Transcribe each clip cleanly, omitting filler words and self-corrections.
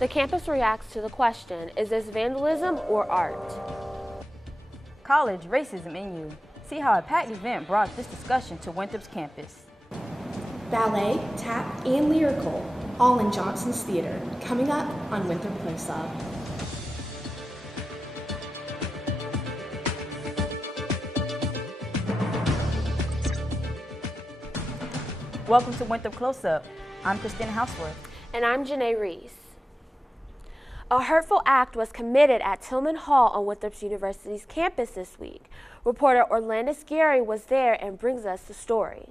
The campus reacts to the question, is this vandalism or art? College racism in you. See how a packed event brought this discussion to Winthrop's campus. Ballet, tap, and lyrical, all in Johnson's Theater, coming up on Winthrop Close Up. Welcome to Winthrop Close Up. I'm Christina Houseworth. And I'm Janae Reese. A hurtful act was committed at Tillman Hall on Winthrop University's campus this week. Reporter Orlando Gary was there and brings us the story.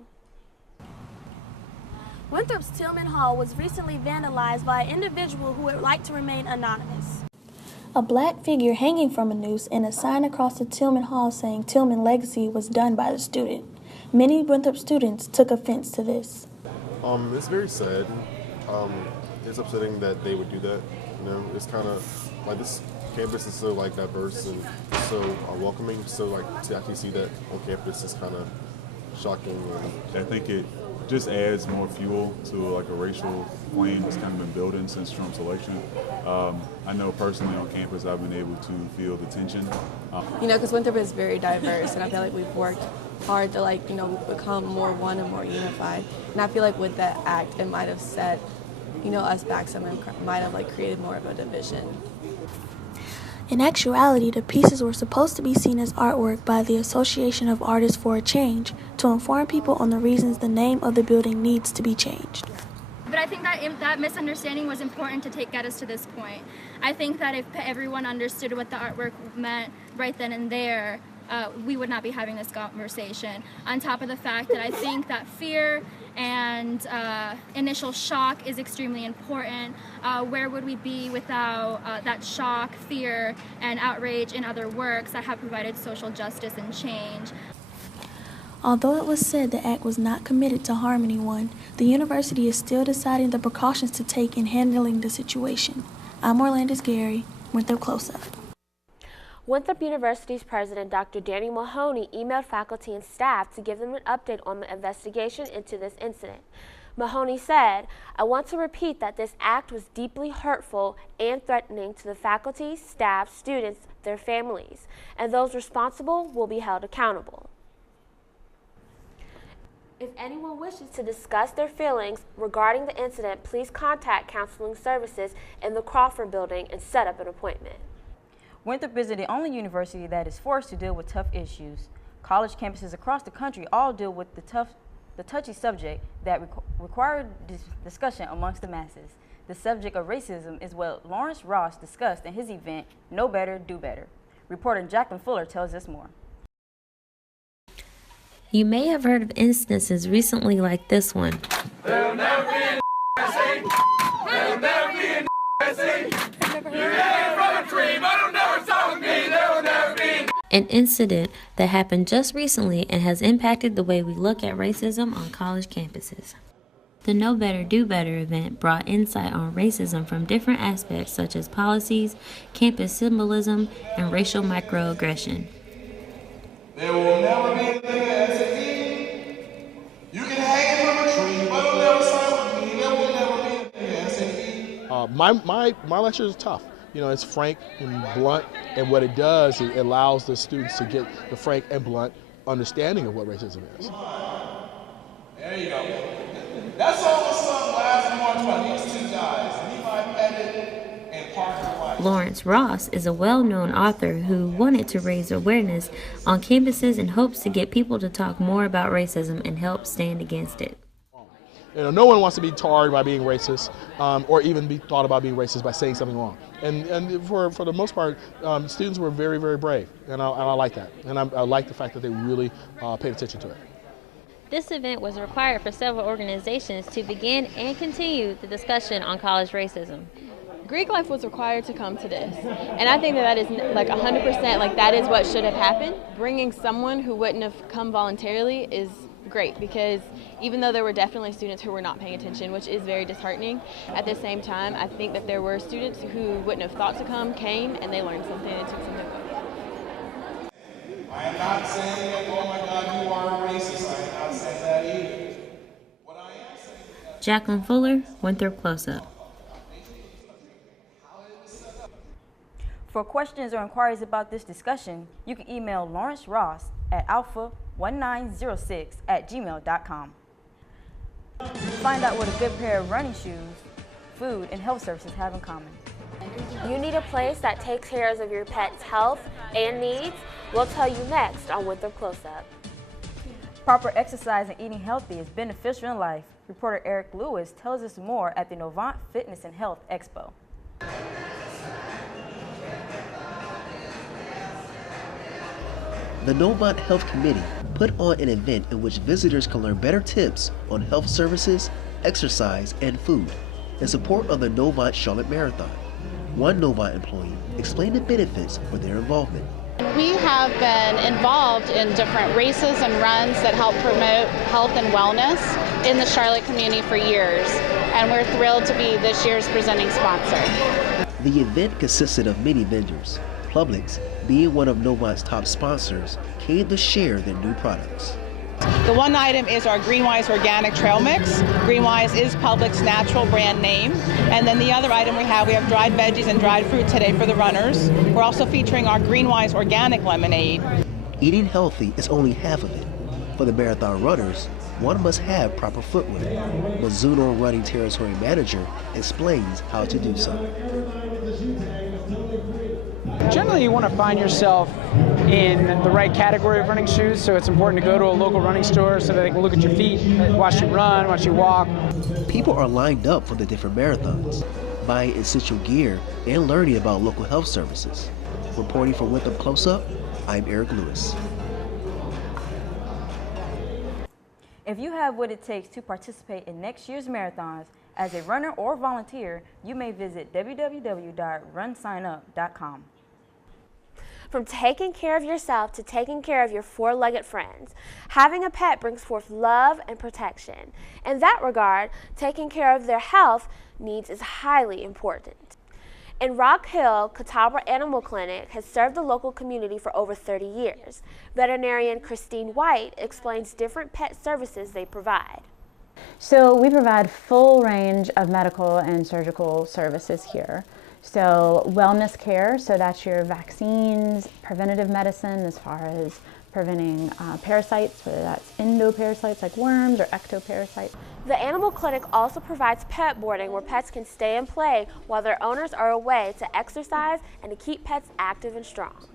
Winthrop's Tillman Hall was recently vandalized by an individual who would like to remain anonymous. A black figure hanging from a noose and a sign across the Tillman Hall saying Tillman Legacy was done by the student. Many Winthrop students took offense to this. It's very sad. It's upsetting that they would do that. You know, it's kind of like this campus is so like diverse and so welcoming. So like to actually see that on campus is kind of shocking. I think it just adds more fuel to like a racial flame that's kind of been building since Trump's election. I know personally on campus I've been able to feel the tension. Because Winthrop is very diverse, and I feel like we've worked hard to become more one and more unified. And I feel like with that act, it might have set us back some and might have created more of a division. In actuality, the pieces were supposed to be seen as artwork by the Association of Artists for a Change to inform people on the reasons the name of the building needs to be changed. But I think that misunderstanding was important to get us to this point. I think that if everyone understood what the artwork meant right then and there, we would not be having this conversation. On top of the fact that I think that fear and initial shock is extremely important. Where would we be without that shock, fear, and outrage in other works that have provided social justice and change? Although it was said the act was not committed to harm anyone, the university is still deciding the precautions to take in handling the situation. I'm Orlando Gary, Winthrop Close Up. Winthrop University's president, Dr. Danny Mahoney, emailed faculty and staff to give them an update on the investigation into this incident. Mahoney said, "I want to repeat that this act was deeply hurtful and threatening to the faculty, staff, students, their families, and those responsible will be held accountable." If anyone wishes to discuss their feelings regarding the incident, please contact Counseling Services in the Crawford Building and set up an appointment. Winthrop is the only university that is forced to deal with tough issues. College campuses across the country all deal with the touchy subject that require discussion amongst the masses. The subject of racism is what Lawrence Ross discussed in his event, Know Better, Do Better. Reporter Jacqueline Fuller tells us more. You may have heard of instances recently like this one. There'll never be an USA. There'll never be an USA. You came from a dream, but it'll never stop with me. There will never be an incident that happened just recently and has impacted the way we look at racism on college campuses. The Know Better, Do Better event brought insight on racism from different aspects such as policies, campus symbolism, and racial microaggression. There will never be a thing at SAE. You can hang from a tree, but it'll never stop with me. There will never be a thing at SAE. My lecture is tough. It's frank and blunt, and what it does is it allows the students to get the frank and blunt understanding of what racism is. There you go. That's all the song last March by these two guys, Levi Pettit and Parker White. Lawrence Ross is a well-known author who wanted to raise awareness on campuses in hopes to get people to talk more about racism and help stand against it. No one wants to be tarred by being racist, or even be thought about being racist by saying something wrong. And for the most part, students were very, very brave, and I like that. And I like the fact that they really paid attention to it. This event was required for several organizations to begin and continue the discussion on college racism. Greek life was required to come to this, and I think that is 100%, that is what should have happened. Bringing someone who wouldn't have come voluntarily is great, because even though there were definitely students who were not paying attention, which is very disheartening, at the same time I think that there were students who wouldn't have thought to come, came, and they learned something and took something away. I am not saying that, oh my God, you are racist. I am not saying that either. What I am saying is that Jacqueline Fuller, Winthrop Close Up. For questions or inquiries about this discussion, you can email Lawrence Ross at alpha1906@gmail.com. Find out what a good pair of running shoes, food, and health services have in common. You need a place that takes care of your pet's health and needs? We'll tell you next on Winthrop Close Up. Proper exercise and eating healthy is beneficial in life. Reporter Eric Lewis tells us more at the Novant Fitness and Health Expo. The Novant Health Committee put on an event in which visitors can learn better tips on health services, exercise, and food in support of the Novant Charlotte Marathon. One Novant employee explained the benefits for their involvement. We have been involved in different races and runs that help promote health and wellness in the Charlotte community for years, and we're thrilled to be this year's presenting sponsor. The event consisted of many vendors. Publix, being one of Novant's top sponsors, came to share their new products. The one item is our Greenwise Organic Trail Mix. Greenwise is Publix natural brand name. And then the other item we have dried veggies and dried fruit today for the runners. We're also featuring our Greenwise Organic Lemonade. Eating healthy is only half of it. For the marathon runners, one must have proper footwear. Mizuno Running Territory Manager explains how to do so. Generally, you want to find yourself in the right category of running shoes, so it's important to go to a local running store so that they can look at your feet, watch you run, watch you walk. People are lined up for the different marathons, buying essential gear and learning about local health services. Reporting for Winthrop Close Up, I'm Eric Lewis. If you have what it takes to participate in next year's marathons, as a runner or volunteer, you may visit www.runsignup.com. From taking care of yourself to taking care of your four-legged friends, having a pet brings forth love and protection. In that regard, taking care of their health needs is highly important. In Rock Hill, Catawba Animal Clinic has served the local community for over 30 years. Veterinarian Christine White explains different pet services they provide. So we provide full range of medical and surgical services here. So wellness care, so that's your vaccines, preventative medicine as far as preventing parasites, whether that's endoparasites like worms or ectoparasites. The animal clinic also provides pet boarding where pets can stay and play while their owners are away to exercise and to keep pets active and strong.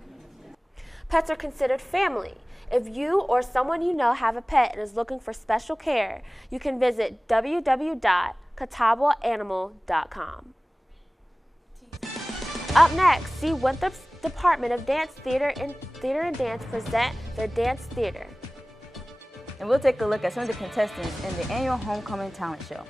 Pets are considered family. If you or someone you know have a pet and is looking for special care, you can visit www.catawbaanimal.com. Up next, see Winthrop's Department of Dance, Theater and Dance present their dance theater. And we'll take a look at some of the contestants in the annual Homecoming Talent Show.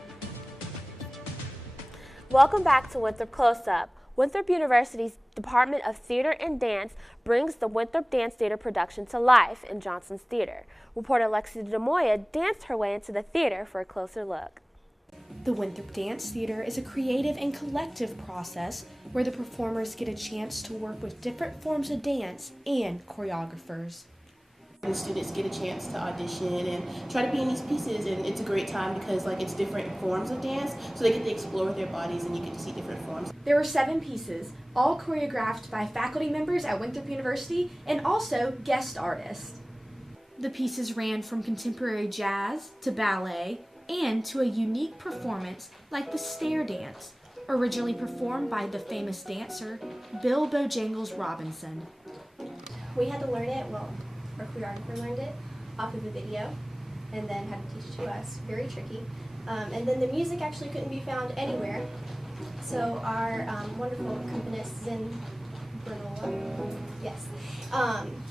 Welcome back to Winthrop Close Up. Winthrop University's Department of Theater and Dance brings the Winthrop Dance Theater production to life in Johnson's Theater. Reporter Lexi DeMoya danced her way into the theater for a closer look. The Winthrop Dance Theater is a creative and collective process where the performers get a chance to work with different forms of dance and choreographers. The students get a chance to audition and try to be in these pieces, and it's a great time because it's different forms of dance, so they get to explore their bodies and you get to see different forms. There were 7 pieces, all choreographed by faculty members at Winthrop University and also guest artists. The pieces ran from contemporary jazz to ballet and to a unique performance like the stair dance, originally performed by the famous dancer Bill Bojangles Robinson. We had to learn it, our choreographer learned it off of a video and then had to teach it to us. Very tricky. And then the music actually couldn't be found anywhere. So our wonderful accompanist, Zen Bernola, yes,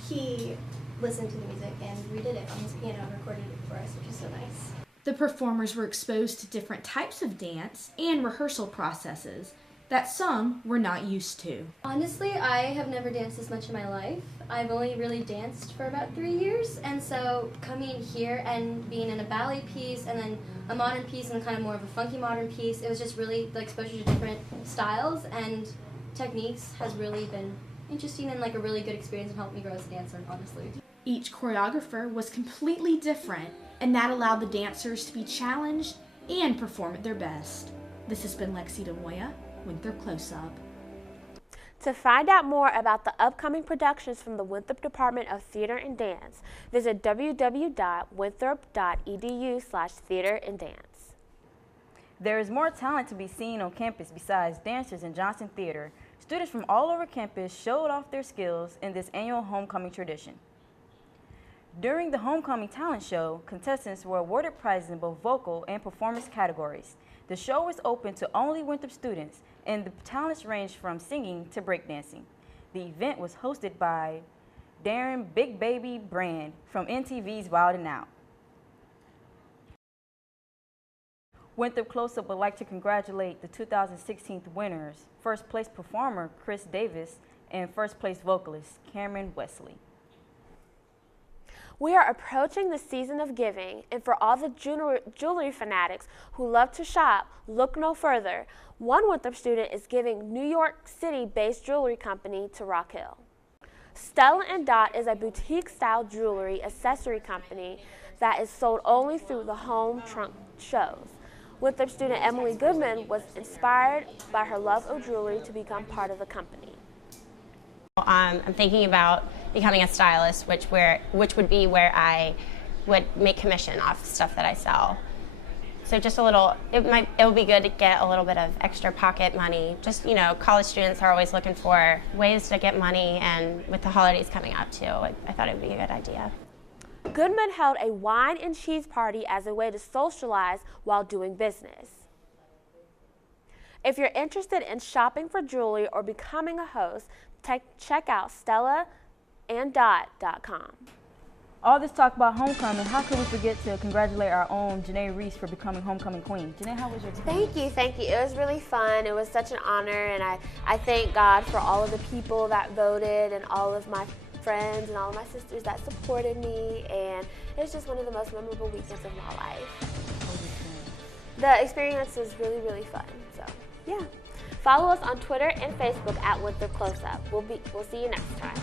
he listened to the music and redid it on his piano and recorded it for us, which is so nice. The performers were exposed to different types of dance and rehearsal processes that some were not used to. Honestly, I have never danced this much in my life. I've only really danced for about 3 years, and so coming here and being in a ballet piece and then a modern piece and kind of more of a funky modern piece, it was just really the exposure to different styles and techniques has really been interesting and a really good experience and helped me grow as a dancer, honestly. Each choreographer was completely different, and that allowed the dancers to be challenged and perform at their best. This has been Lexi DeMoya, Winthrop Close Up. To find out more about the upcoming productions from the Winthrop Department of Theater and Dance, visit www.winthrop.edu/theater and dance. There is more talent to be seen on campus besides dancers in Johnson Theater. Students from all over campus showed off their skills in this annual homecoming tradition. During the homecoming talent show, contestants were awarded prizes in both vocal and performance categories. The show was open to only Winthrop students, and the talents ranged from singing to breakdancing. The event was hosted by Darren Big Baby Brand from NTV's Wild 'N Out. Winthrop Close Up would like to congratulate the 2016 winners, first place performer Chris Davis and first place vocalist Cameron Wesley. We are approaching the season of giving, and for all the jewelry fanatics who love to shop, look no further. One Winthrop student is giving New York City-based jewelry company to Rock Hill. Stella & Dot is a boutique-style jewelry accessory company that is sold only through the home trunk shows. Winthrop student Emily Goodman was inspired by her love of jewelry to become part of the company. I'm thinking about becoming a stylist, which would be where I would make commission off stuff that I sell. So just a little, it would be good to get a little bit of extra pocket money. Just, you know, college students are always looking for ways to get money, and with the holidays coming up too, I thought it would be a good idea. Goodman held a wine and cheese party as a way to socialize while doing business. If you're interested in shopping for jewelry or becoming a host, check out StellaandDot.com. All this talk about homecoming, how could we forget to congratulate our own Janae Reese for becoming homecoming queen? Janae, how was your experience? Thank you. It was really fun. It was such an honor, and I thank God for all of the people that voted and all of my friends and all of my sisters that supported me, and it was just one of the most memorable weekends of my life. The experience was really, really fun, so yeah. Follow us on Twitter and Facebook at Winthrop Close Up. We'll see you next time.